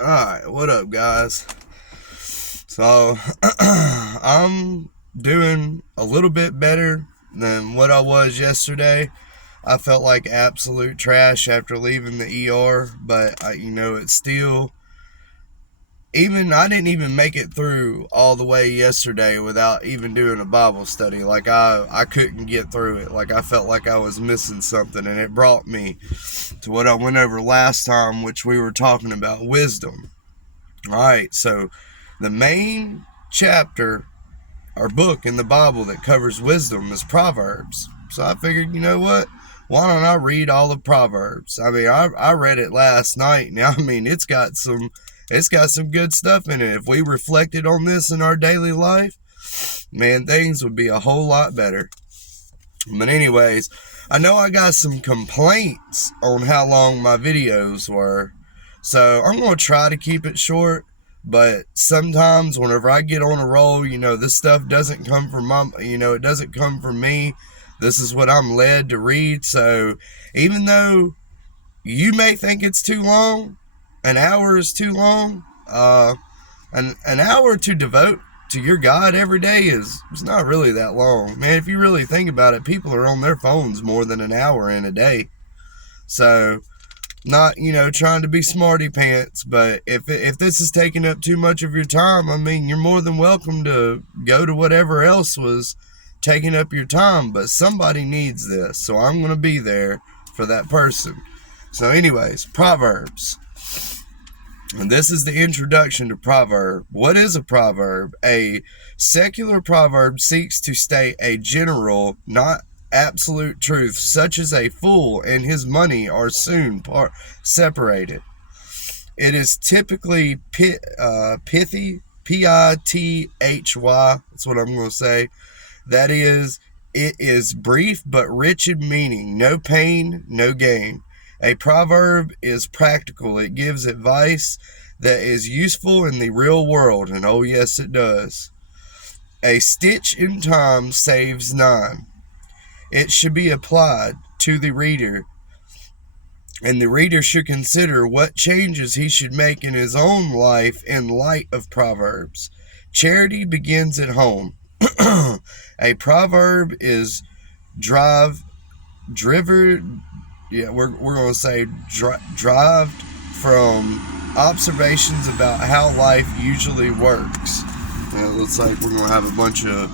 Alright, what up, guys? So, I'm doing a little bit better than what I was yesterday. I felt like absolute trash after leaving the ER, but it's still, even I didn't even make it through all the way yesterday without even doing a Bible study. Like I couldn't get through it. Like I felt like I was missing something, and it brought me to what I went over last time, which we were talking about wisdom. All right, so the main chapter or book in the Bible that covers wisdom is Proverbs. So I figured, you know what? Why don't I read all of Proverbs? I read it last night. Now, it's got some good stuff in it. If we reflected on this in our daily life, man, things would be a whole lot better. But anyways, I know I got some complaints on how long my videos were. So I'm going to try to keep it short. But sometimes whenever I get on a roll, this stuff doesn't come from it doesn't come from me. This is what I'm led to read. So even though you may think it's too long, an hour is too long, an hour to devote to your God every day is not really that long. Man, if you really think about it, people are on their phones more than an hour in a day. So, not, trying to be smarty pants, but if this is taking up too much of your time, you're more than welcome to go to whatever else was taking up your time, but somebody needs this, so I'm going to be there for that person. So anyways, Proverbs. And this is the introduction to proverb. What is a proverb? A secular proverb seeks to state a general, not absolute truth, such as a fool and his money are soon separated. It is typically pithy, P-I-T-H-Y. That's what I'm going to say. That is, it is brief but rich in meaning. No pain, no gain. A proverb is practical. It gives advice that is useful in the real world, and oh yes, it does. A stitch in time saves nine. It should be applied to the reader, and the reader should consider what changes he should make in his own life in light of Proverbs. Charity begins at home. A proverb is driven. Yeah, we're going to say derived from observations about how life usually works. And it looks like we're going to have a bunch of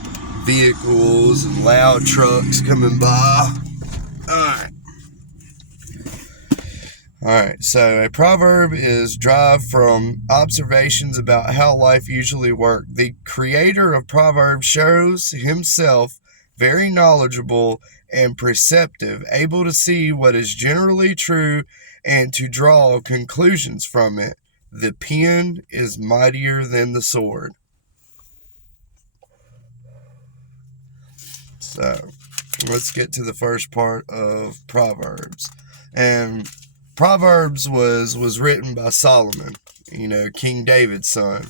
vehicles and loud trucks coming by. Alright, so a proverb is derived from observations about how life usually works. The creator of Proverbs shows himself very knowledgeable and perceptive, able to see what is generally true and to draw conclusions from it. The pen is mightier than the sword. So, let's get to the first part of Proverbs. And Proverbs was written by Solomon, King David's son,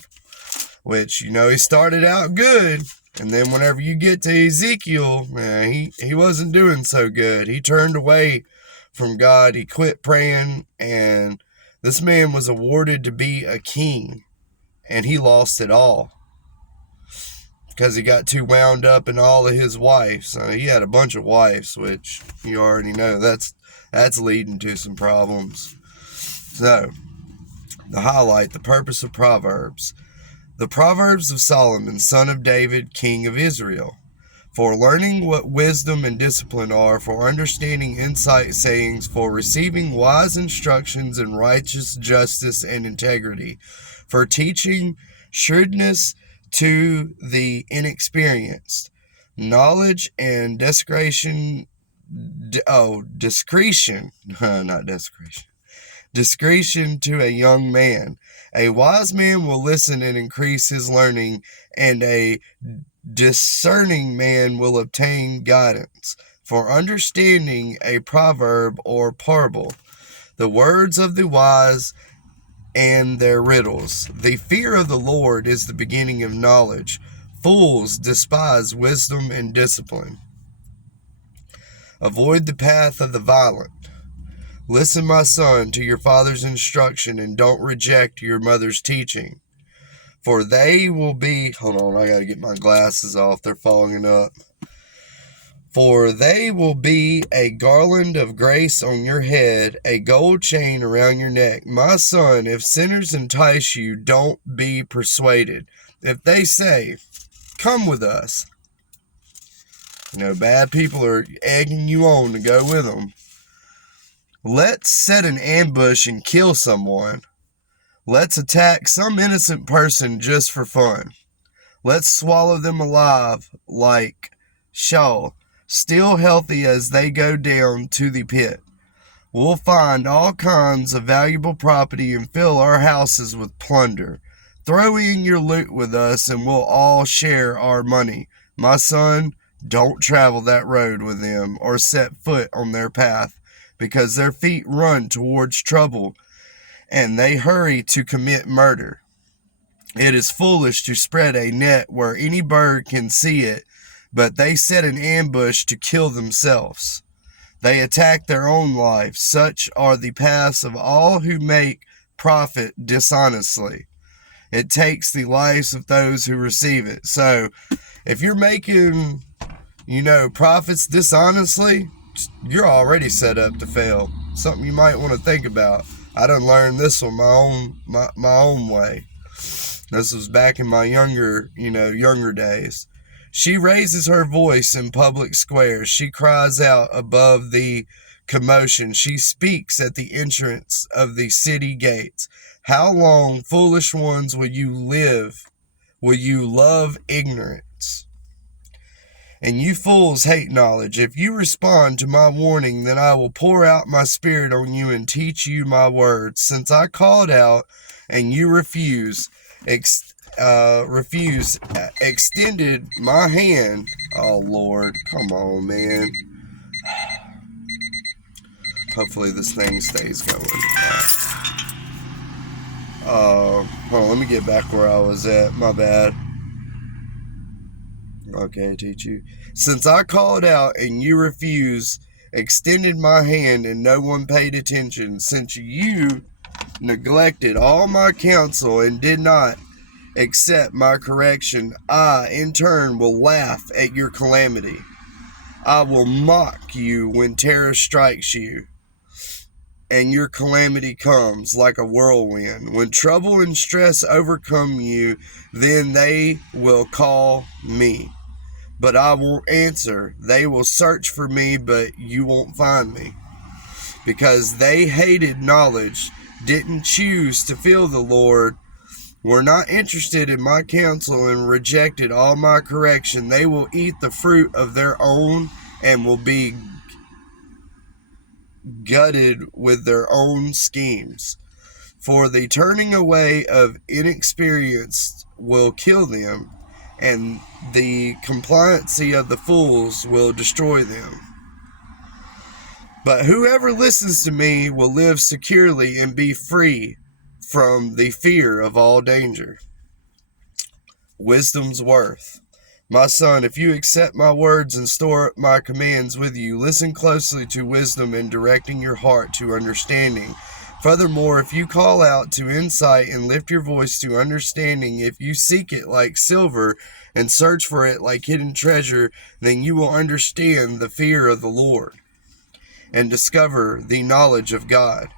which, he started out good. And then whenever you get to Ezekiel, man, he wasn't doing so good. He turned away from God. He quit praying. And this man was awarded to be a king. And he lost it all. Because he got too wound up in all of his wives. He had a bunch of wives, which you already know. That's leading to some problems. So, the purpose of Proverbs. The Proverbs of Solomon, son of David, king of Israel. For learning what wisdom and discipline are, for understanding insight sayings, for receiving wise instructions in righteous justice and integrity, for teaching shrewdness to the inexperienced, knowledge and discretion, discretion to a young man. A wise man will listen and increase his learning, and a discerning man will obtain guidance. For understanding a proverb or parable, the words of the wise and their riddles. The fear of the Lord is the beginning of knowledge. Fools despise wisdom and discipline. Avoid the path of the violent. Listen, my son, to your father's instruction, and don't reject your mother's teaching. For they will be, hold on, I gotta get my glasses off, they're fogging up. For they will be a garland of grace on your head, a gold chain around your neck. My son, if sinners entice you, don't be persuaded. If they say, come with us, bad people are egging you on to go with them. Let's set an ambush and kill someone. Let's attack some innocent person just for fun. Let's swallow them alive like Sheol, still healthy as they go down to the pit. We'll find all kinds of valuable property and fill our houses with plunder. Throw in your loot with us and we'll all share our money. My son, don't travel that road with them or set foot on their path, because their feet run towards trouble and they hurry to commit murder. It is foolish to spread a net where any bird can see it, but they set an ambush to kill themselves. They attack their own life. Such are the paths of all who make profit dishonestly. It takes the lives of those who receive it. So, if you're making, profits dishonestly, you're already set up to fail. Something you might want to think about. I done learned this one my own way. This was back in my younger days. She raises her voice in public squares. She cries out above the commotion. She speaks at the entrance of the city gates. How long, foolish ones, will you live? Will you love ignorance? And you fools hate knowledge. If you respond to my warning, then I will pour out my spirit on you and teach you my words. Since I called out and you extended my hand. Oh Lord, come on, man. Hopefully this thing stays going. Hold on, let me get back where I was at. My bad. Okay, teach you. Since I called out and you refused, extended my hand and no one paid attention, since you neglected all my counsel and did not accept my correction, I, in turn, will laugh at your calamity. I will mock you when terror strikes you, and your calamity comes like a whirlwind. When trouble and stress overcome you, then they will call me, but I won't answer. They will search for me, but you won't find me. Because they hated knowledge, didn't choose to fear the Lord, were not interested in my counsel, and rejected all my correction, they will eat the fruit of their own and will be gutted with their own schemes. For the turning away of inexperienced will kill them, and the compliancy of the fools will destroy them. But whoever listens to me will live securely and be free from the fear of all danger. Wisdom's worth. My son, if you accept my words and store up my commands with you, listen closely to wisdom and directing your heart to understanding. Furthermore, if you call out to insight and lift your voice to understanding, if you seek it like silver and search for it like hidden treasure, then you will understand the fear of the Lord and discover the knowledge of God.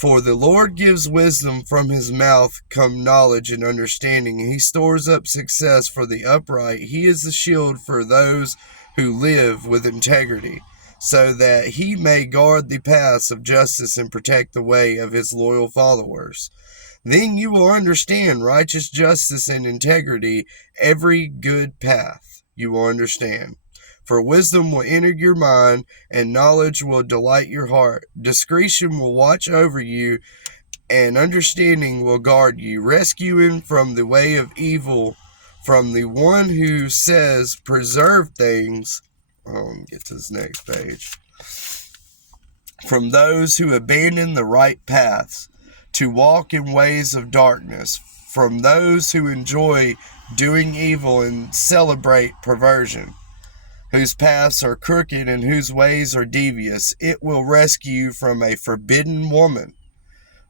For the Lord gives wisdom, from his mouth come knowledge and understanding. He stores up success for the upright. He is the shield for those who live with integrity, so that he may guard the paths of justice and protect the way of his loyal followers. Then you will understand righteous justice and integrity, every good path you will understand. For wisdom will enter your mind, and knowledge will delight your heart. Discretion will watch over you, and understanding will guard you, rescuing from the way of evil, from the one who says, preserve things. Get to this next page. From those who abandon the right paths, to walk in ways of darkness, from those who enjoy doing evil and celebrate perversion. whose paths are crooked and whose ways are devious. It will rescue you from a forbidden woman,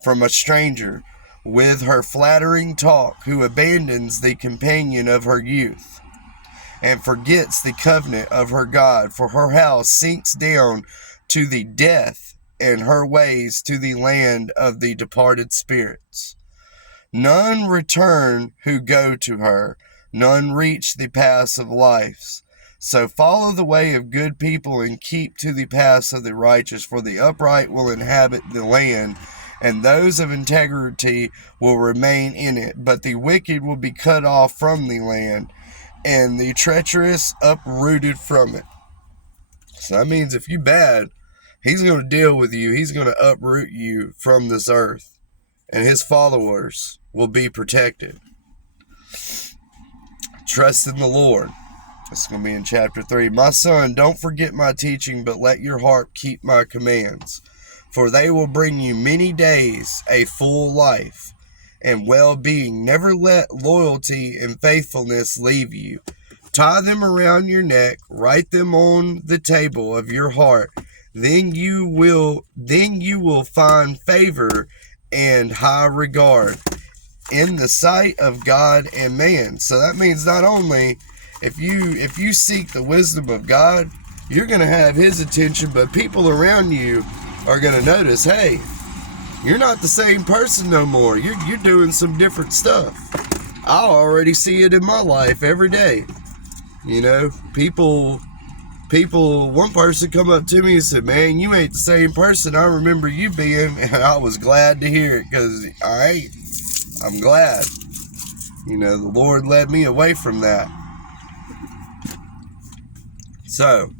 from a stranger, with her flattering talk, who abandons the companion of her youth, and forgets the covenant of her God. For her house sinks down to the death, and her ways to the land of the departed spirits. None return who go to her, none reach the paths of life. So follow the way of good people and keep to the paths of the righteous, for the upright will inhabit the land, and those of integrity will remain in it. But the wicked will be cut off from the land, and the treacherous uprooted from it. So that means if you're bad, he's going to deal with you. He's going to uproot you from this earth, and his followers will be protected. Trust in the Lord. This is going to be in chapter 3. My son, don't forget my teaching, but let your heart keep my commands, for they will bring you many days, a full life, and well-being. Never let loyalty and faithfulness leave you. Tie them around your neck, write them on the table of your heart. Then you will find favor and high regard in the sight of God and man. So that means not only if you seek the wisdom of God, you're going to have his attention, but people around you are going to notice, hey, you're not the same person no more. You're doing some different stuff. I already see it in my life every day. You know, people, one person come up to me and said, man, you ain't the same person I remember you being. And I was glad to hear it, because I'm glad. You know, the Lord led me away from that. So,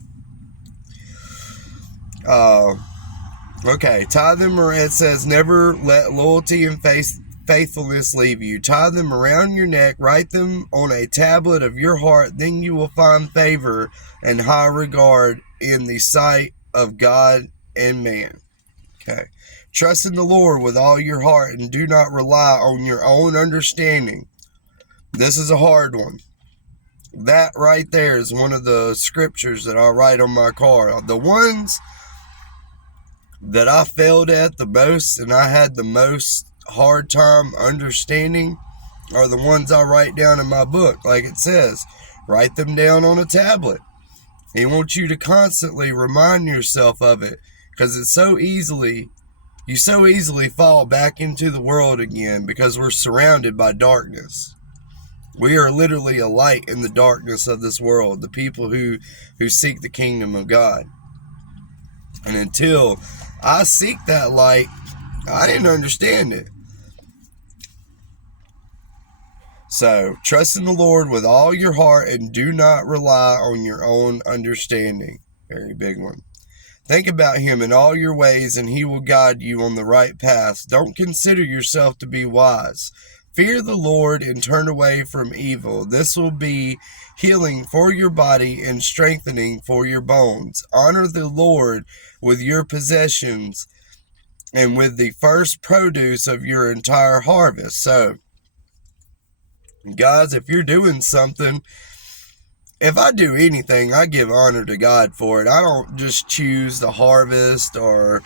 okay, tie them around. It says, never let loyalty and faithfulness leave you. Tie them around your neck, write them on a tablet of your heart. Then you will find favor and high regard in the sight of God and man. Okay. Trust in the Lord with all your heart and do not rely on your own understanding. This is a hard one. That right there is one of the scriptures that I write on my car. The ones that I failed at the most and I had the most hard time understanding are the ones I write down in my book. Like it says, write them down on a tablet. He wants you to constantly remind yourself of it, because you so easily fall back into the world again, because we're surrounded by darkness. We are literally a light in the darkness of this world, the people who seek the kingdom of God. And until I seek that light, I didn't understand it. So, trust in the Lord with all your heart and do not rely on your own understanding. Very big one. Think about him in all your ways and he will guide you on the right path. Don't consider yourself to be wise. Fear the Lord and turn away from evil. This will be healing for your body and strengthening for your bones. Honor the Lord with your possessions and with the first produce of your entire harvest. So, guys, if you're doing something, if I do anything, I give honor to God for it. I don't just choose the harvest or,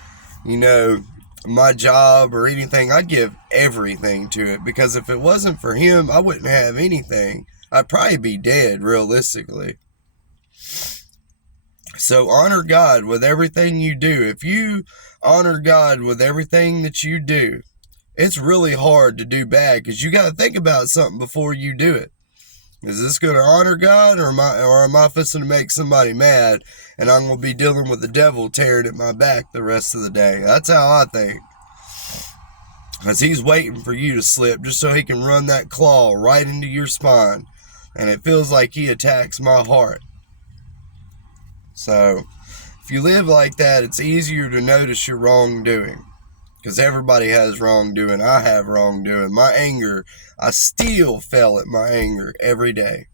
my job or anything. I give everything to it, because if it wasn't for him, I wouldn't have anything. I'd probably be dead, realistically. So honor God with everything you do. If you honor God with everything that you do, it's really hard to do bad, because you got to think about something before you do it. Is this going to honor God, or am I fixing to make somebody mad and I'm going to be dealing with the devil tearing at my back the rest of the day? That's how I think. Because he's waiting for you to slip just so he can run that claw right into your spine. And it feels like he attacks my heart. So, if you live like that, it's easier to notice your wrongdoing. Because everybody has wrongdoing. I have wrongdoing. My anger, I still fail at my anger every day.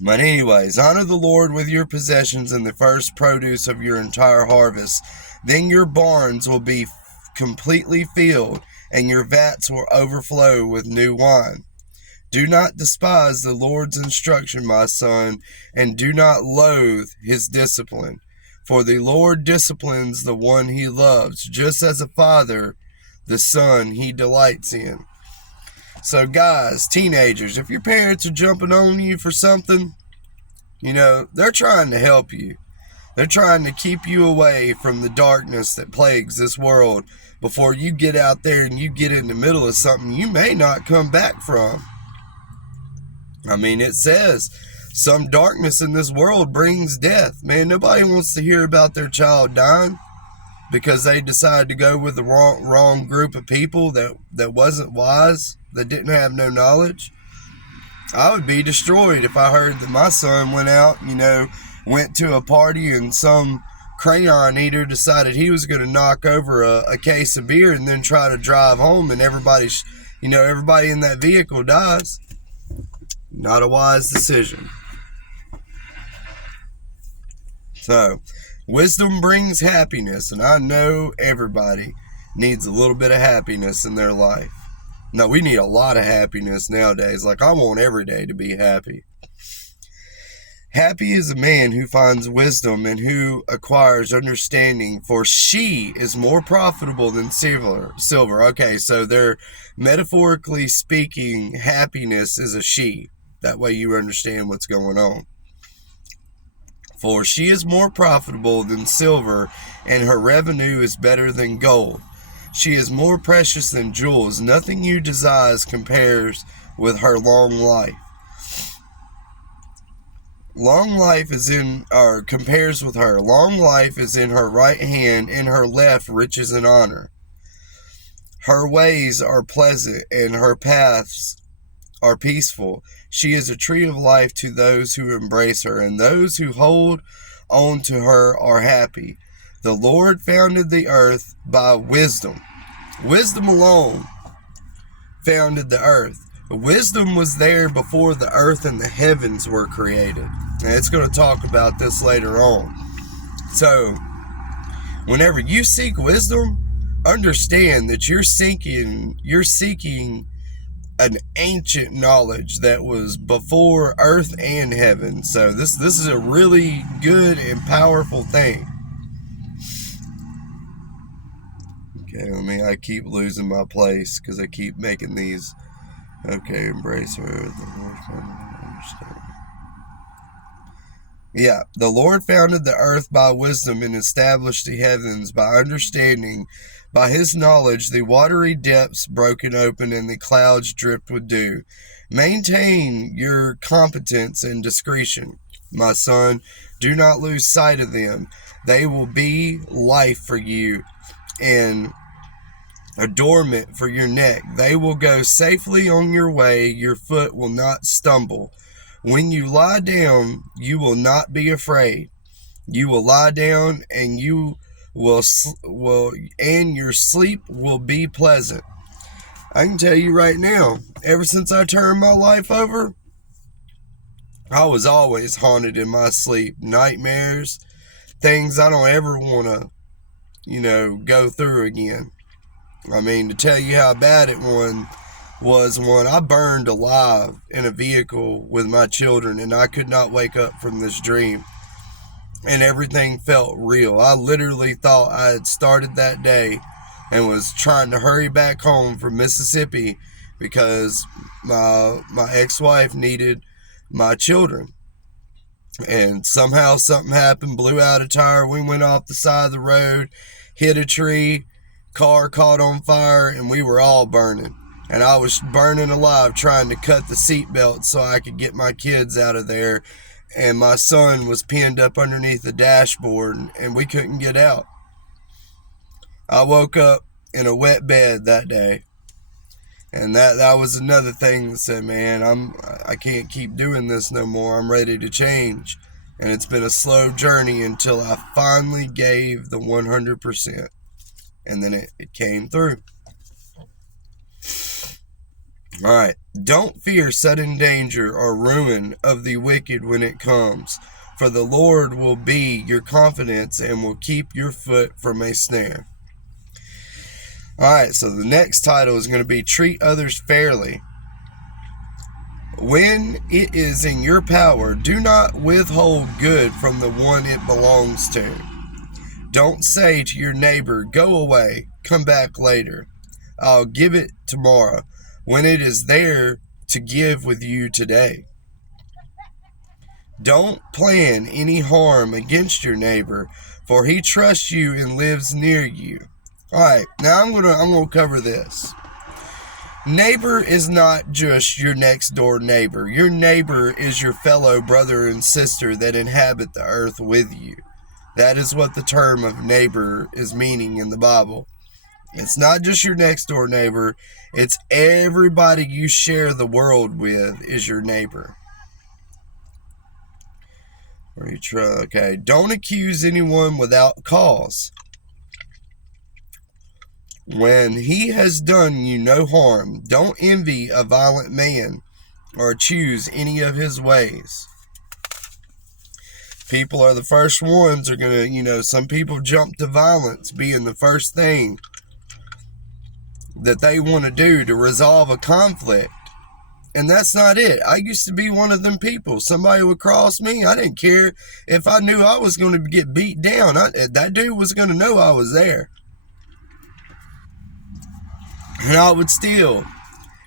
But anyways, honor the Lord with your possessions and the first produce of your entire harvest. Then your barns will be completely filled, and your vats will overflow with new wine. Do not despise the Lord's instruction, my son, and do not loathe his discipline. For the Lord disciplines the one he loves, just as a father the son he delights in. So guys, teenagers, if your parents are jumping on you for something, they're trying to help you. They're trying to keep you away from the darkness that plagues this world before you get out there and you get in the middle of something you may not come back from. It says some darkness in this world brings death. Man, nobody wants to hear about their child dying because they decided to go with the wrong group of people that wasn't wise, that didn't have no knowledge. I would be destroyed if I heard that my son went out, went to a party and some crayon eater decided he was going to knock over a case of beer and then try to drive home and everybody in that vehicle dies. Not a wise decision. So, wisdom brings happiness, and I know everybody needs a little bit of happiness in their life. No, we need a lot of happiness nowadays. Like, I want every day to be happy. Happy is a man who finds wisdom and who acquires understanding, for she is more profitable than silver. Okay, so they're metaphorically speaking, happiness is a she. That way you understand what's going on. For she is more profitable than silver, and her revenue is better than gold. She is more precious than jewels. Nothing you desire compares with her long life. Compares with her. Long life is in her right hand, in her left riches and honor. Her ways are pleasant, and her paths are peaceful. She is a tree of life to those who embrace her, and those who hold on to her are happy. The Lord founded the earth by wisdom. Wisdom alone founded the earth. Wisdom was there before the earth and the heavens were created. And it's going to talk about this later on. So, whenever you seek wisdom, understand that you're seeking an ancient knowledge that was before earth and heaven. So this is a really good and powerful thing. Okay, I keep losing my place because I keep making these. Okay, embrace her. Yeah, the Lord founded the earth by wisdom and established the heavens by understanding. By his knowledge, the watery depths broken open and the clouds dripped with dew. Maintain your competence and discretion, my son. Do not lose sight of them. They will be life for you and adornment for your neck. They will go safely on your way. Your foot will not stumble. When you lie down, you will not be afraid. You will lie down and you will and your sleep will be pleasant. I can tell you right now, ever since I turned my life over, I was always haunted in my sleep. Nightmares, things I don't ever want to, go through again. To tell you how bad it was when I burned alive in a vehicle with my children and I could not wake up from this dream. And everything felt real. I literally thought I had started that day and was trying to hurry back home from Mississippi because my ex-wife needed my children. And somehow something happened, blew out a tire. We went off the side of the road, hit a tree, car caught on fire, and we were all burning. And I was burning alive trying to cut the seatbelt so I could get my kids out of there. And my son was pinned up underneath the dashboard and we couldn't get out. I woke up in a wet bed that day. And that was another thing that said, man, I can't keep doing this no more. I'm ready to change. And it's been a slow journey until I finally gave the 100%. And then it came through. All right. Don't fear sudden danger or ruin of the wicked when it comes, for the Lord will be your confidence and will keep your foot from a snare. All right, so the next title is going to be Treat Others Fairly. When it is in your power, do not withhold good from the one it belongs to. Don't say to your neighbor, go away, come back later. I'll give it tomorrow, when it is there to give with you today. Don't plan any harm against your neighbor, for he trusts you and lives near you. All right, now I'm gonna cover this. Neighbor is not just your next door neighbor. Your neighbor is your fellow brother and sister that inhabit the earth with you. That is what the term of neighbor is meaning in the Bible. It's not just your next door neighbor. It's everybody you share the world with is your neighbor. Okay, don't accuse anyone without cause. When he has done you no harm, don't envy a violent man or choose any of his ways. People are the first ones are going to, some people jump to violence being the first thing that they want to do to resolve a conflict. And that's not it. I used to be one of them people. Somebody would cross me. I didn't care if I knew I was going to get beat down. That dude was going to know I was there. And I would still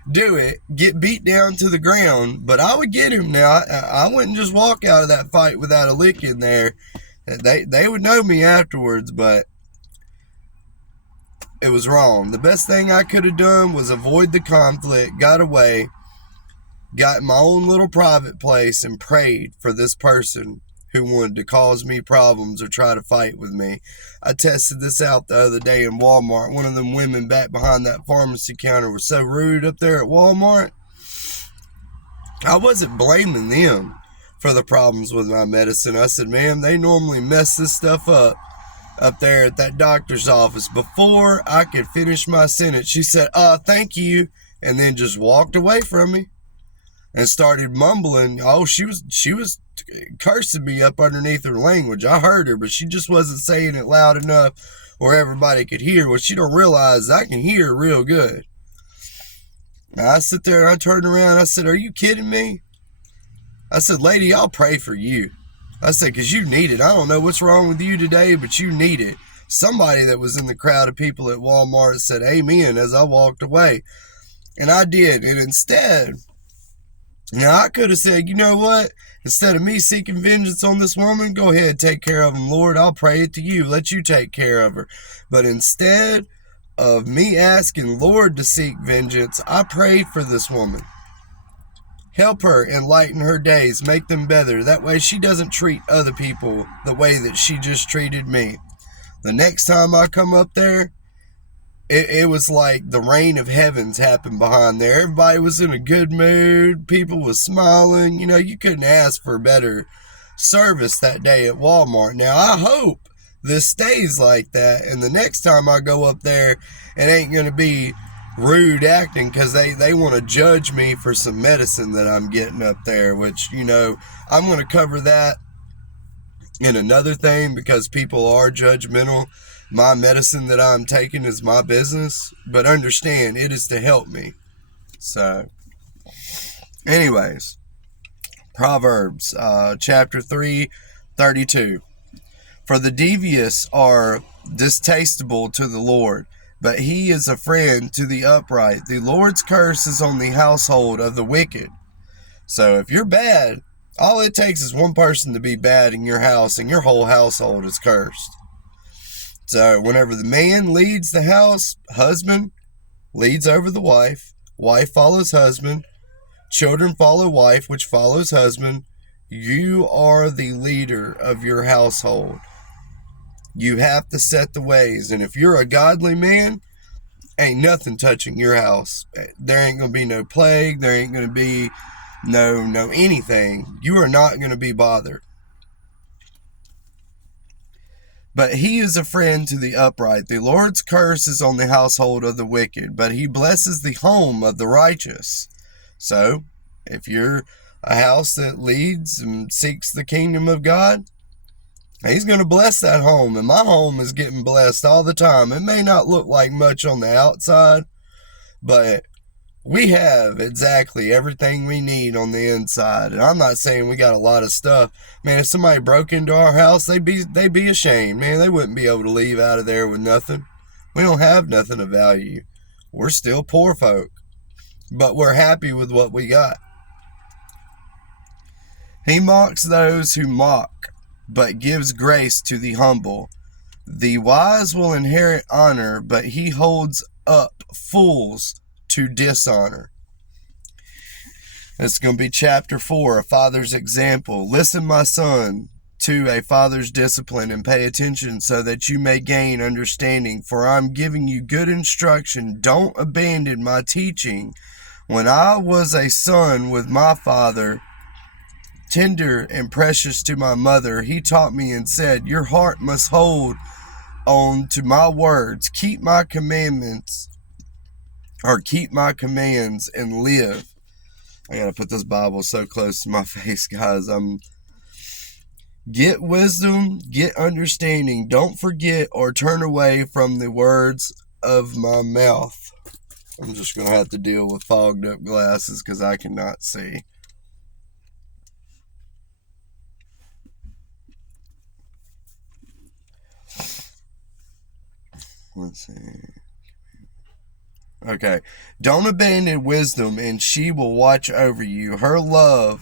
do it, get beat down to the ground, but I would get him now. I wouldn't just walk out of that fight without a lick in there. They would know me afterwards, but it was wrong. The best thing I could have done was avoid the conflict, got away, got in my own little private place and prayed for this person who wanted to cause me problems or try to fight with me. I tested this out the other day in Walmart. One of them women back behind that pharmacy counter was so rude up there at Walmart. I wasn't blaming them for the problems with my medicine. I said, ma'am, they normally mess this stuff up there at that doctor's office. Before I could finish my sentence, she said, thank you, and then just walked away from me and started mumbling. Oh, she was cursing me up underneath her language. I heard her, but she just wasn't saying it loud enough where everybody could hear. What she don't realize, I can hear real good. Now, I sit there, I turned around, I said, are you kidding me? I said, lady, I'll pray for you. I said, because you need it. I don't know what's wrong with you today, but you need it. Somebody that was in the crowd of people at Walmart said amen as I walked away. And I did. And instead, now I could have said, you know what? Instead of me seeking vengeance on this woman, go ahead, take care of him, Lord. I'll pray it to you. Let you take care of her. But instead of me asking Lord to seek vengeance, I prayed for this woman. Help her, enlighten her days, make them better. That way she doesn't treat other people the way that she just treated me. The next time I come up there, it was like the rain of heavens happened behind there. Everybody was in a good mood. People was smiling. You couldn't ask for better service that day at Walmart. Now, I hope this stays like that. And the next time I go up there, it ain't going to be rude acting because they want to judge me for some medicine that I'm getting up there, which, I'm going to cover that in another thing because people are judgmental. My medicine that I'm taking is my business, but understand it is to help me. So, anyways, Proverbs chapter 3:32. For the devious are distasteful to the Lord, but he is a friend to the upright. The Lord's curse is on the household of the wicked. So if you're bad, all it takes is one person to be bad in your house and your whole household is cursed. So whenever the man leads the house, husband leads over the wife, wife follows husband, children follow wife, which follows husband. You are the leader of your household. You have to set the ways. And if you're a godly man, ain't nothing touching your house. There ain't going to be no plague. There ain't going to be no anything. You are not going to be bothered. But he is a friend to the upright. The Lord's curse is on the household of the wicked, but he blesses the home of the righteous. So, if you're a house that leads and seeks the kingdom of God, he's going to bless that home. And my home is getting blessed all the time. It may not look like much on the outside, but we have exactly everything we need on the inside. And I'm not saying we got a lot of stuff. Man, if somebody broke into our house, they'd be ashamed. Man, they wouldn't be able to leave out of there with nothing. We don't have nothing of value. We're still poor folk, but we're happy with what we got. He mocks those who mock, but gives grace to the humble. The wise will inherit honor, but he holds up fools to dishonor. It's going to be chapter 4, a father's example. Listen, my son, to a father's discipline, and pay attention so that you may gain understanding. For I'm giving you good instruction. Don't abandon my teaching. When I was a son with my father, tender and precious to my mother, he taught me and said, your heart must hold on to my words. Keep my commandments, or keep my commands and live. I gotta put this Bible so close to my face, guys. Get wisdom, get understanding. Don't forget or turn away from the words of my mouth. I'm just gonna have to deal with fogged up glasses because I cannot see. Let's see. Okay. Don't abandon wisdom, and she will watch over you. Love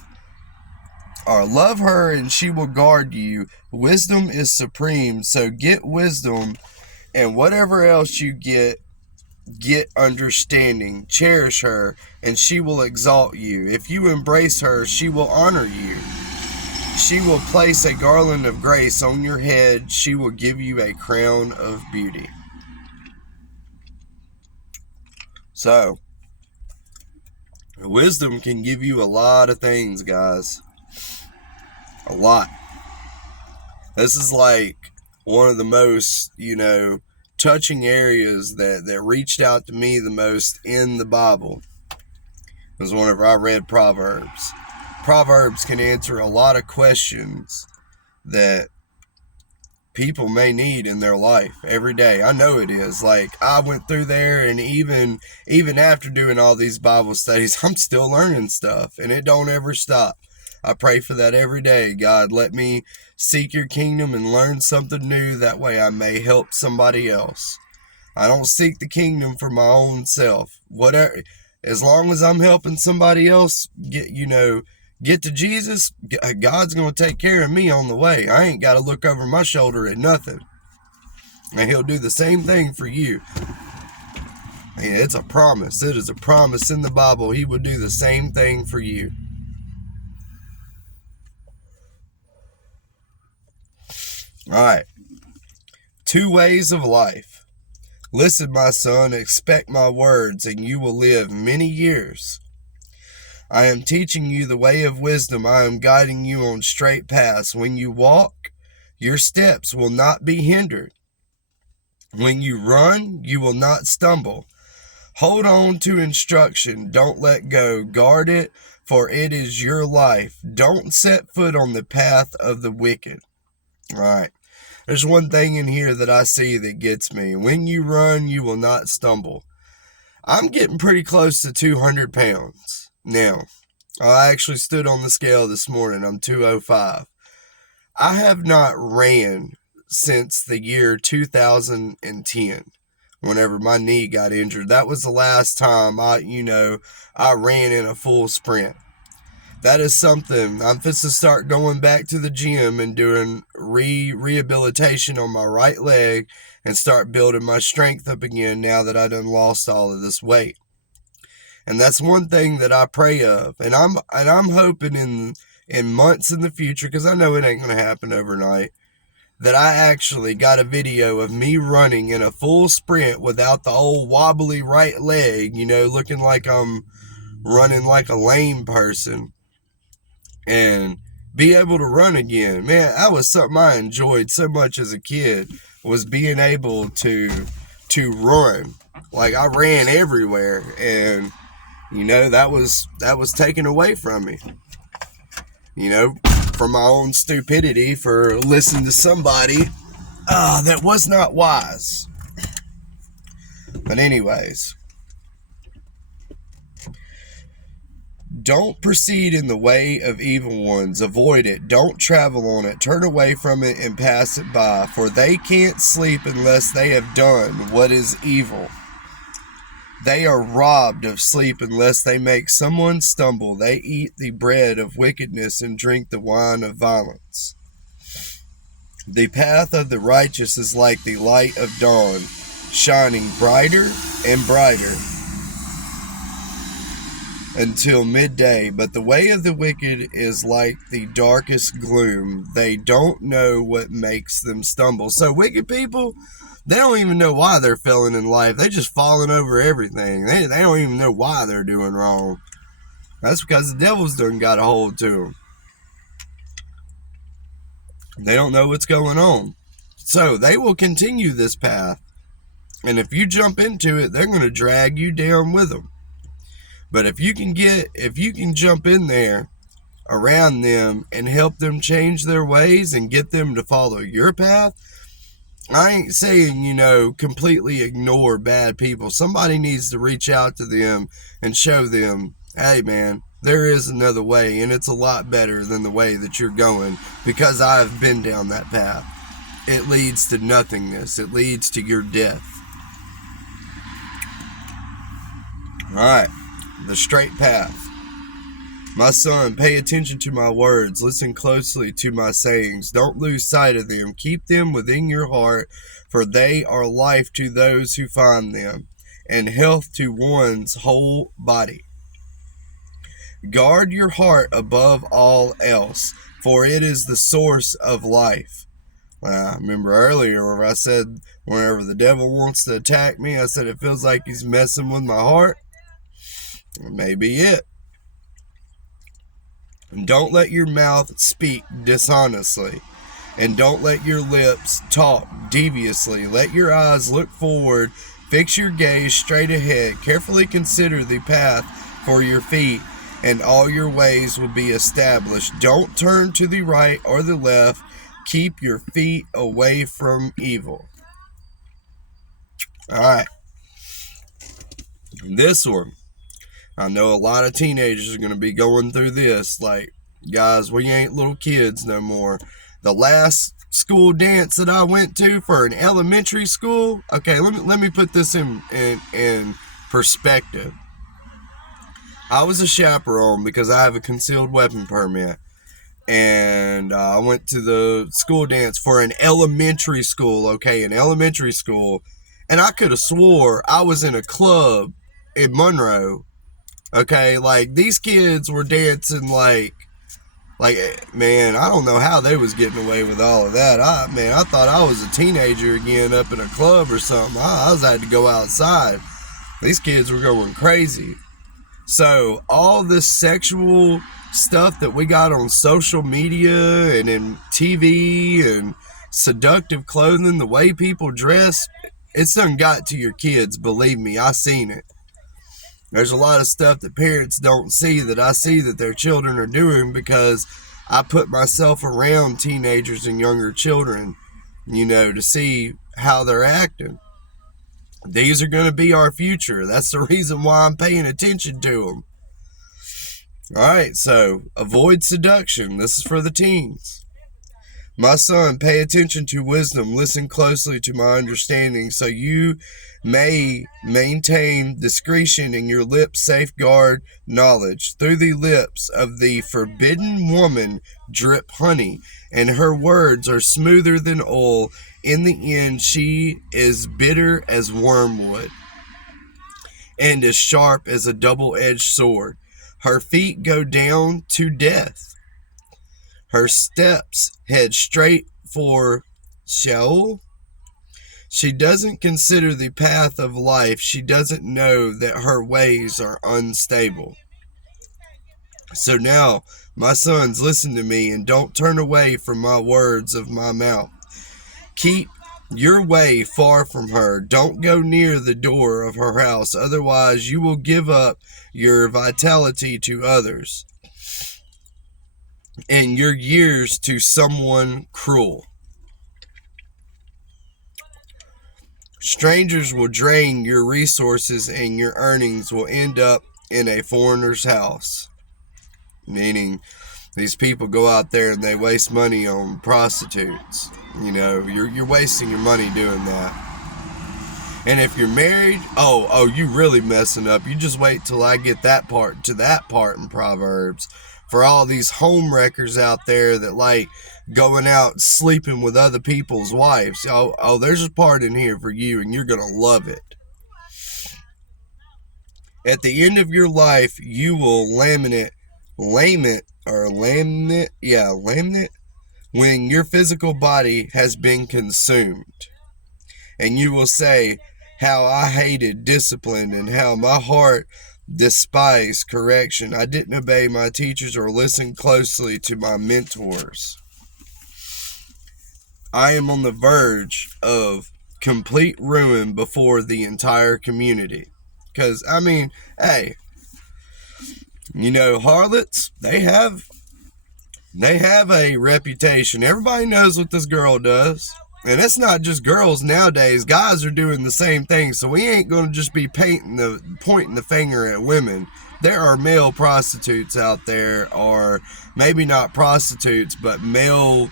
her, and she will guard you. Wisdom is supreme, so get wisdom, and whatever else you get understanding. Cherish her, and she will exalt you. If you embrace her, she will honor you. She will place a garland of grace on your head. She will give you a crown of beauty. So, wisdom can give you a lot of things, guys. A lot. This is like one of the most, touching areas that reached out to me the most in the Bible. It was whenever I read Proverbs. Proverbs can answer a lot of questions that people may need in their life every day. I know it is. Like, I went through there, and even after doing all these Bible studies, I'm still learning stuff, and it don't ever stop. I pray for that every day. God, let me seek your kingdom and learn something new. That way I may help somebody else. I don't seek the kingdom for my own self. Whatever, as long as I'm helping somebody else get to Jesus, God's going to take care of me on the way. I ain't got to look over my shoulder at nothing. And he'll do the same thing for you. And it's a promise. It is a promise in the Bible. He would do the same thing for you. All right. 2 ways of life. Listen, my son, expect my words, and you will live many years. I am teaching you the way of wisdom. I am guiding you on straight paths. When you walk, your steps will not be hindered. When you run, you will not stumble. Hold on to instruction. Don't let go. Guard it, for it is your life. Don't set foot on the path of the wicked. All right. There's one thing in here that I see that gets me. When you run, you will not stumble. I'm getting pretty close to 200 pounds. Now, I actually stood on the scale this morning. I'm 205. I have not ran since the year 2010, whenever my knee got injured. That was the last time I ran in a full sprint. That is something. I'm supposed to start going back to the gym and doing rehabilitation on my right leg and start building my strength up again now that I done lost all of this weight. And that's one thing that I pray of. And I'm hoping in months in the future, because I know it ain't going to happen overnight, that I actually got a video of me running in a full sprint without the old wobbly right leg, looking like I'm running like a lame person, and be able to run again. Man, that was something I enjoyed so much as a kid, was being able to run. Like, I ran everywhere, and that was taken away from me, for my own stupidity, for listening to somebody that was not wise. But anyways, Don't proceed in the way of evil ones. Avoid it. Don't travel on it. Turn away from it and pass it by. For they can't sleep unless they have done what is evil. They are robbed of sleep unless they make someone stumble. They eat the bread of wickedness and drink the wine of violence. The path of the righteous is like the light of dawn, shining brighter and brighter until midday. But the way of the wicked is like the darkest gloom. They don't know what makes them stumble. So wicked people, they don't even know why they're failing in life. They just falling over everything. They don't even know why they're doing wrong. That's because the devil's done got a hold to them. They don't know what's going on. So they will continue this path. And if you jump into it, they're going to drag you down with them. But if you can jump in there around them and help them change their ways and get them to follow your path, I ain't saying, completely ignore bad people. Somebody needs to reach out to them and show them, hey man, there is another way, and it's a lot better than the way that you're going, because I've been down that path. It leads to nothingness. It leads to your death. Alright, the straight path. My son, pay attention to my words. Listen closely to my sayings. Don't lose sight of them. Keep them within your heart, for they are life to those who find them, and health to one's whole body. Guard your heart above all else, for it is the source of life. I remember earlier when I said, whenever the devil wants to attack me, I said it feels like he's messing with my heart. It may be it. And don't let your mouth speak dishonestly, and don't let your lips talk deviously. Let your eyes look forward. Fix your gaze straight ahead. Carefully consider the path for your feet, and all your ways will be established. Don't turn to the right or the left. Keep your feet away from evil. All right. This one, I know a lot of teenagers are going to be going through this. Like, guys, we ain't little kids no more. The last school dance that I went to for an elementary school. Okay, let me put this in perspective. I was a chaperone because I have a concealed weapon permit. And I went to the school dance for an elementary school, okay, an elementary school. And I could have swore I was in a club in Monroe, okay? Like, these kids were dancing like, man, I don't know how they was getting away with all of that. I thought I was a teenager again up in a club or something. I had to go outside. These kids were going crazy. So all this sexual stuff that we got on social media and in TV and seductive clothing, the way people dress, it's done got to your kids. Believe me, I seen it. There's a lot of stuff that parents don't see that I see that their children are doing because I put myself around teenagers and younger children, to see how they're acting. These are going to be our future. That's the reason why I'm paying attention to them. All right, so avoid seduction. This is for the teens. My son, pay attention to wisdom. Listen closely to my understanding, so you may maintain discretion, and your lips safeguard knowledge. Through the lips of the forbidden woman drip honey, and her words are smoother than oil. In the end, she is bitter as wormwood and as sharp as a double-edged sword. Her feet go down to death. Her steps head straight for Sheol. She doesn't consider the path of life. She doesn't know that her ways are unstable. So now, my sons, listen to me and don't turn away from my words of my mouth. Keep your way far from her. Don't go near the door of her house. Otherwise, you will give up your vitality to others and your years to someone cruel. Strangers will drain your resources, and your earnings will end up in a foreigner's house. meaning these people go out there and they waste money on prostitutes. You know, you're wasting your money doing that. And if you're married, you really messing up. You just wait till I get that part in Proverbs. For all these home wreckers out there that like going out sleeping with other people's wives. There's a part in here for you, and you're going to love it. At the end of your life, you will lament when your physical body has been consumed. And you will say, how I hated discipline and how my heart despised correction. I didn't obey my teachers or listen closely to my mentors. I am on the verge of complete ruin before the entire community. Because, I mean, hey, you know, harlots, they have a reputation. Everybody knows what this girl does. And it's not just girls nowadays. Guys are doing the same thing. So we ain't going to just be pointing the finger at women. There are male prostitutes out there, or maybe not prostitutes, but male,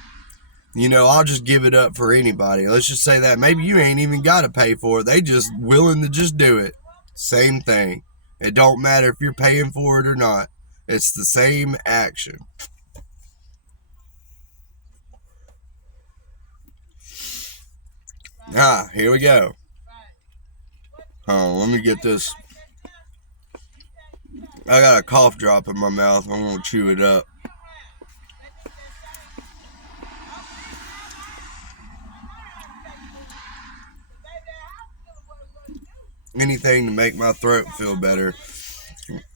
you know, I'll just give it up for anybody. Let's just say that. Maybe you ain't even got to pay for it. They just willing to just do it. Same thing. It don't matter if you're paying for it or not. It's the same action. Here we go. Let me get this. I got a cough drop in my mouth. I'm going to chew it up. Anything to make my throat feel better.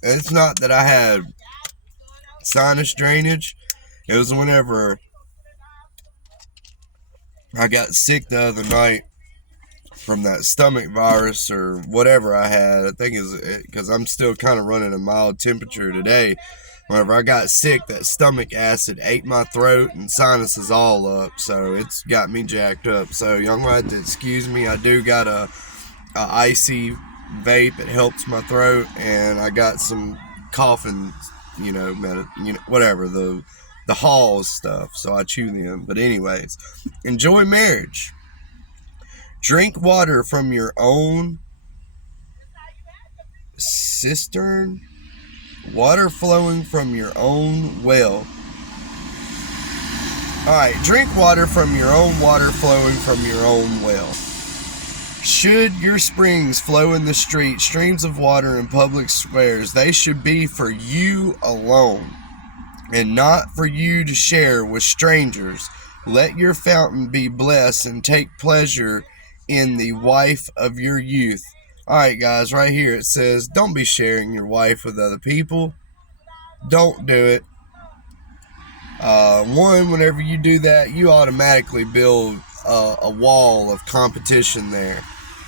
It's not that I had sinus drainage. It was whenever I got sick the other night from that stomach virus or whatever I had. I think it's because I'm still kind of running a mild temperature today. Whenever I got sick, that stomach acid ate my throat and sinuses all up. So it's got me jacked up. So y'all might have to excuse me. I do got a icy vape. It helps my throat. And I got some coughing, whatever, the Halls stuff, so I chew them. But anyways, enjoy marriage. Drink water from your own cistern, water flowing from your own well. Alright, drink water from your own water flowing from your own well. Should your springs flow in the street, streams of water in public squares, they should be for you alone, and not for you to share with strangers. Let your fountain be blessed and take pleasure in the wife of your youth. Alright guys, right here it says, don't be sharing your wife with other people. Don't do it. Whenever you do that, you automatically build a wall of competition there.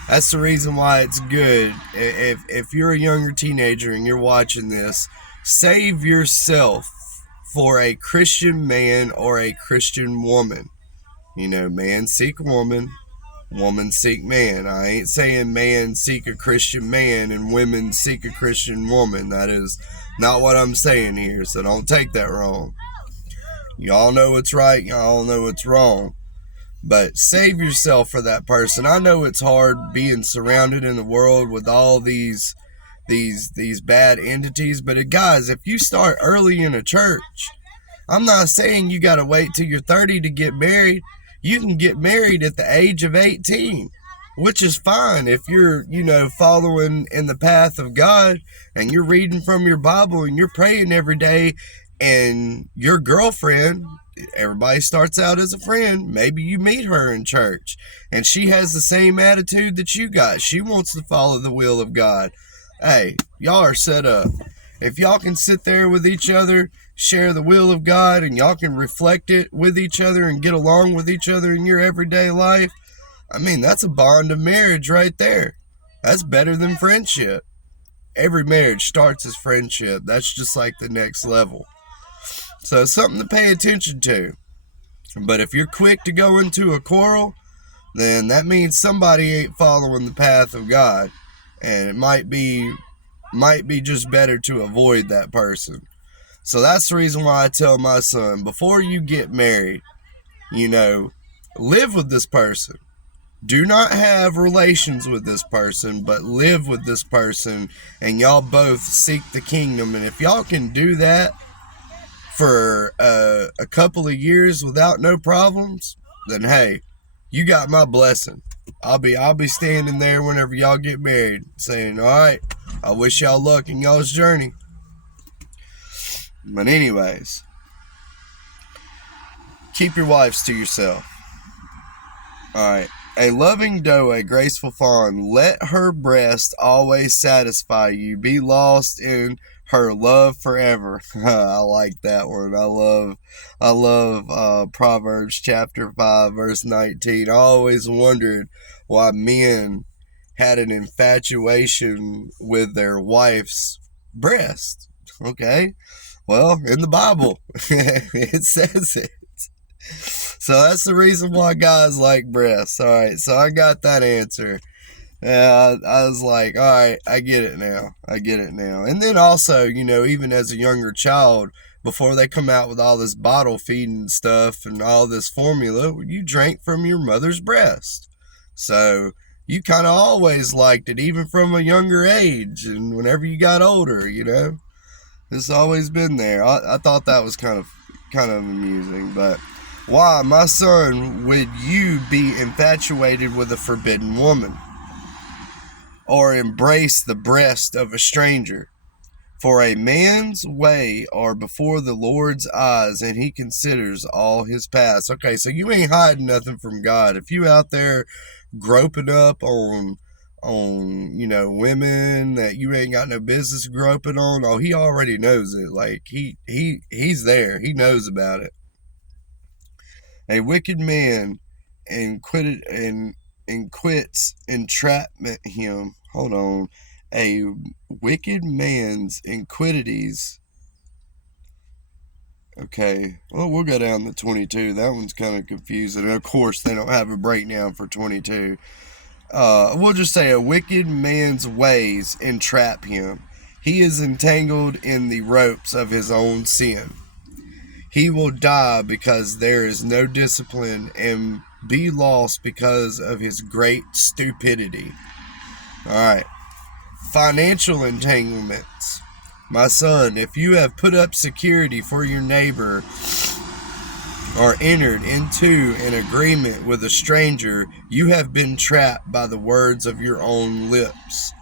That's the reason why it's good. If you're a younger teenager and you're watching this, save yourself for a Christian man or a Christian woman. You know, man seek woman, woman seek man. I ain't saying man seek a Christian man and women seek a Christian woman. That is not what I'm saying here, so don't take that wrong. Y'all know what's right, y'all know what's wrong. But save yourself for that person. I know it's hard being surrounded in the world with all these bad entities, but guys, if you start early in a church, I'm not saying you got to wait till you're 30 to get married. You can get married at the age of 18, which is fine if you're, following in the path of God and you're reading from your Bible and you're praying every day, and your girlfriend, everybody starts out as a friend, maybe you meet her in church and she has the same attitude that you got. She wants to follow the will of God. Hey, y'all are set up. If y'all can sit there with each other, share the will of God, and y'all can reflect it with each other and get along with each other in your everyday life, I mean, that's a bond of marriage right there. That's better than friendship. Every marriage starts as friendship. That's just like the next level. So it's something to pay attention to. But if you're quick to go into a quarrel, then that means somebody ain't following the path of God. And it might be just better to avoid that person. So that's the reason why I tell my son, before you get married, live with this person. Do not have relations with this person, but live with this person, and y'all both seek the kingdom. And if y'all can do that for a couple of years without no problems, then hey, you got my blessing. I'll be standing there whenever y'all get married, saying, all right, I wish y'all luck in y'all's journey. But anyways, keep your wives to yourself. All right. A loving doe, a graceful fawn, let her breast always satisfy you. Be lost in her love forever. I like that one. I love Proverbs chapter 5, verse 19. I always wondered why men had an infatuation with their wife's breast. Okay. Well, in the Bible, it says it. So that's the reason why guys like breasts. All right, so I got that answer. Yeah, I was like, all right, I get it now. And then also, even as a younger child, before they come out with all this bottle feeding stuff and all this formula, you drank from your mother's breast. So you kind of always liked it, even from a younger age. And whenever you got older, it's always been there. I thought that was kind of amusing, but why, my son, would you be infatuated with a forbidden woman, or embrace the breast of a stranger? For a man's way are before the Lord's eyes, and he considers all his paths. Okay, so you ain't hiding nothing from God. If you out there groping up on women that you ain't got no business groping on, oh, he already knows it. Like he's there. He knows about it. A wicked man quits entrapment him. Hold on. A wicked man's iniquities. Okay. Well, we'll go down to 22. That one's kind of confusing. Of course, they don't have a breakdown for 22. We'll just say a wicked man's ways entrap him. He is entangled in the ropes of his own sin. He will die because there is no discipline, and be lost because of his great stupidity. All right. Financial entanglements. My son, if you have put up security for your neighbor or entered into an agreement with a stranger, you have been trapped by the words of your own lips,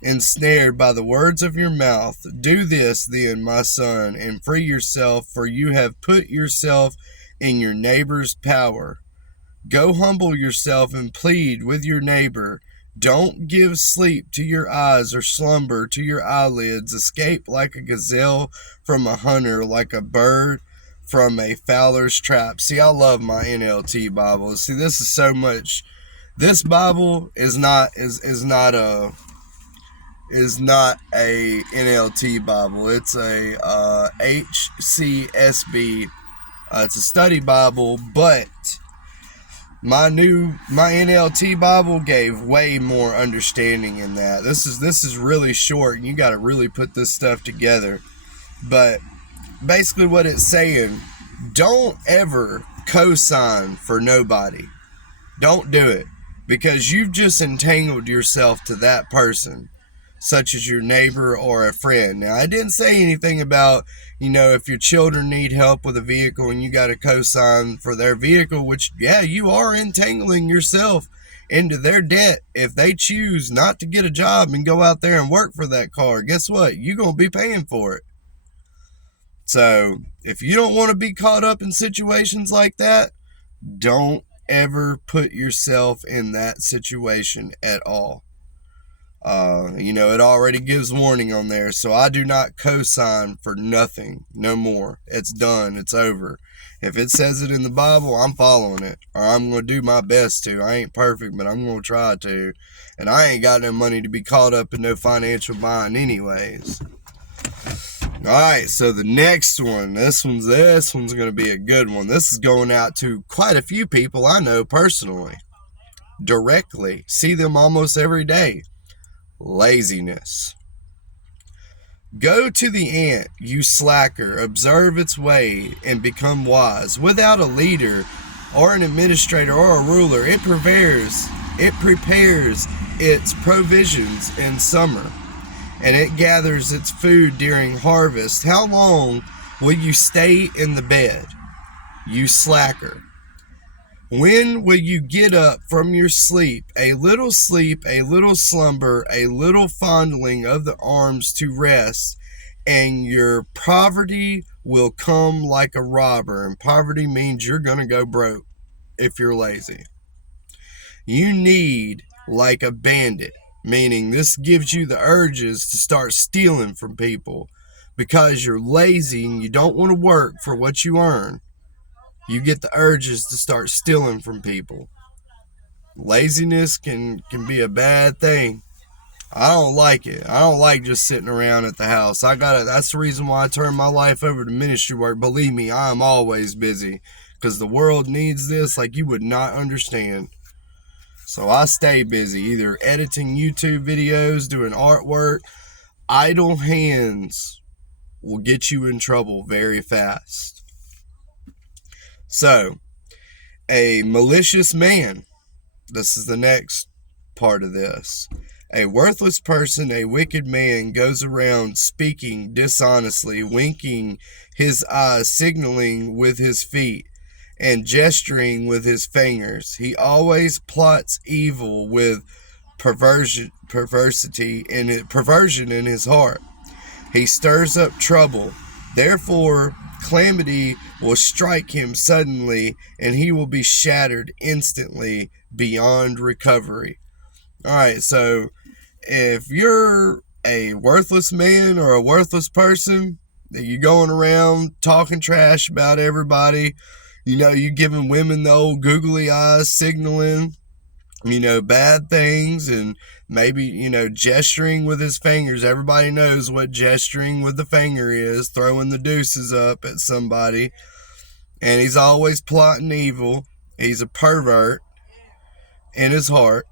ensnared by the words of your mouth. Do this then, my son, and free yourself, for you have put yourself in your neighbor's power. Go humble yourself and plead with your neighbor. Don't give sleep to your eyes or slumber to your eyelids. Escape like a gazelle from a hunter, like a bird from a fowler's trap. See, I love my NLT Bible. See, this is so much. This Bible is not a NLT Bible. It's a HCSB. It's a study Bible, but my NLT Bible gave way more understanding in that. This is really short, and you got to really put this stuff together. But basically what it's saying, don't ever co-sign for nobody. Don't do it, because you've just entangled yourself to that person, such as your neighbor or a friend. Now, I didn't say anything about, if your children need help with a vehicle and you got to co-sign for their vehicle, which, yeah, you are entangling yourself into their debt. If they choose not to get a job and go out there and work for that car, guess what? You're going to be paying for it. So if you don't want to be caught up in situations like that, don't ever put yourself in that situation at all. It already gives warning on there, so I do not co-sign for nothing, no more. It's done. It's over. If it says it in the Bible, I'm following it, or I'm going to do my best to. I ain't perfect, but I'm going to try to, and I ain't got no money to be caught up in no financial bind anyways. Alright, so the next one, this one's going to be a good one. This is going out to quite a few people I know personally, directly, see them almost every day. Laziness. Go to the ant, you slacker, observe its way, and become wise. Without a leader, or an administrator, or a ruler, it prepares its provisions in summer, and it gathers its food during harvest. How long will you stay in the bed, you slacker? When will you get up from your sleep, a little slumber, a little fondling of the arms to rest, and your poverty will come like a robber. And poverty means you're going to go broke if you're lazy. You need like a bandit, meaning this gives you the urges to start stealing from people because you're lazy and you don't want to work for what you earn. You get the urges to start stealing from people. Laziness can be a bad thing. I don't like it. I don't like just sitting around at the house. That's the reason why I turned my life over to ministry work. Believe me, I am always busy because the world needs this like you would not understand. So I stay busy, either editing YouTube videos, doing artwork. Idle hands will get you in trouble very fast. So, a malicious man. This is the next part of this. A worthless person, a wicked man, goes around speaking dishonestly, winking his eyes, signaling with his feet, and gesturing with his fingers. He always plots evil with perversion in his heart. He stirs up trouble. Therefore, calamity will strike him suddenly, and he will be shattered instantly beyond recovery. Alright, so if you're a worthless man or a worthless person, that you're going around talking trash about everybody, you giving women the old googly eyes, signaling, bad things, and maybe, gesturing with his fingers. Everybody knows what gesturing with the finger is, throwing the deuces up at somebody. And he's always plotting evil. He's a pervert in his heart.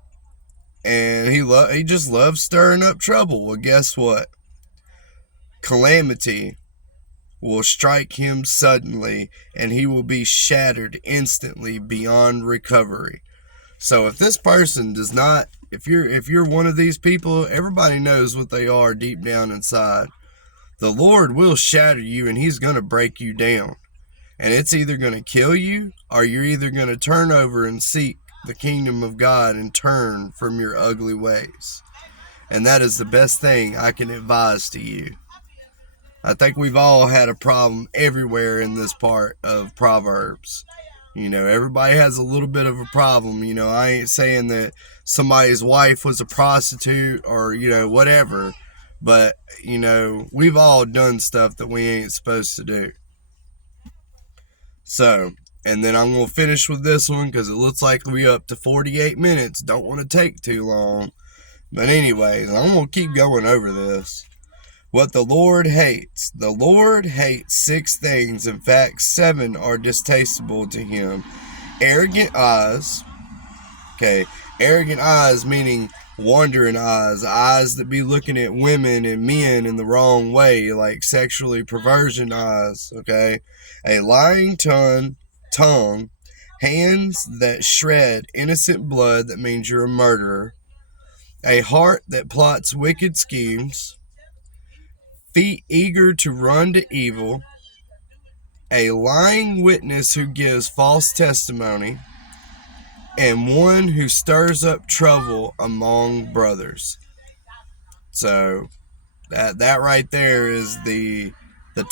And he just loves stirring up trouble. Well, guess what? Calamity will strike him suddenly, and he will be shattered instantly beyond recovery. So if this person does not, if you're one of these people, everybody knows what they are deep down inside. The Lord will shatter you, and he's going to break you down. And it's either going to kill you, or you're either going to turn over and seek the kingdom of God and turn from your ugly ways. And that is the best thing I can advise to you. I think we've all had a problem everywhere in this part of Proverbs. Everybody has a little bit of a problem. I ain't saying that somebody's wife was a prostitute or, whatever. But, we've all done stuff that we ain't supposed to do. So, and then I'm going to finish with this one because it looks like we're up to 48 minutes. Don't want to take too long. But anyways, I'm going to keep going over this. What the Lord hates. The Lord hates 6 things. In fact, 7 are distasteful to him. Arrogant eyes. Okay, arrogant eyes meaning wandering eyes that be looking at women and men in the wrong way, like sexually perversion eyes. Okay, a lying tongue, hands that shred innocent blood, that means you're a murderer. A heart that plots wicked schemes. Feet eager to run to evil. A lying witness who gives false testimony. And one who stirs up trouble among brothers. So that right there is the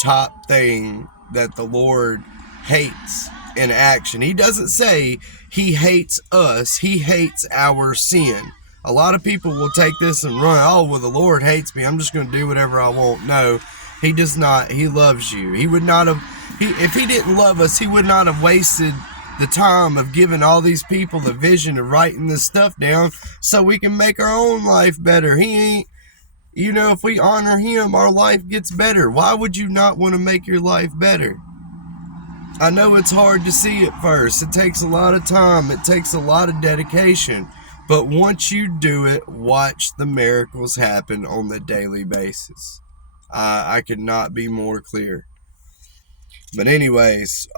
top thing that the Lord hates in action. He doesn't say he hates us. He hates our sin. A lot of people will take this and run, oh, well, the Lord hates me, I'm just going to do whatever I want. No, he does not. He loves you. He would not have, if he didn't love us, he would not have wasted the time of giving all these people the vision of writing this stuff down so we can make our own life better. He ain't, if we honor him, our life gets better. Why would you not want to make your life better? I know it's hard to see at first. It takes a lot of time. It takes a lot of dedication. But once you do it, watch the miracles happen on the daily basis. I could not be more clear. But anyways,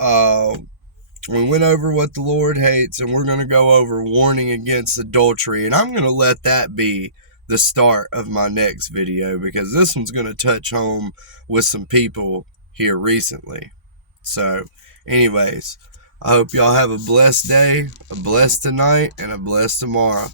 we went over what the Lord hates, and we're going to go over warning against adultery. And I'm going to let that be the start of my next video, because this one's going to touch home with some people here recently. So anyways, I hope y'all have a blessed day, a blessed tonight, and a blessed tomorrow.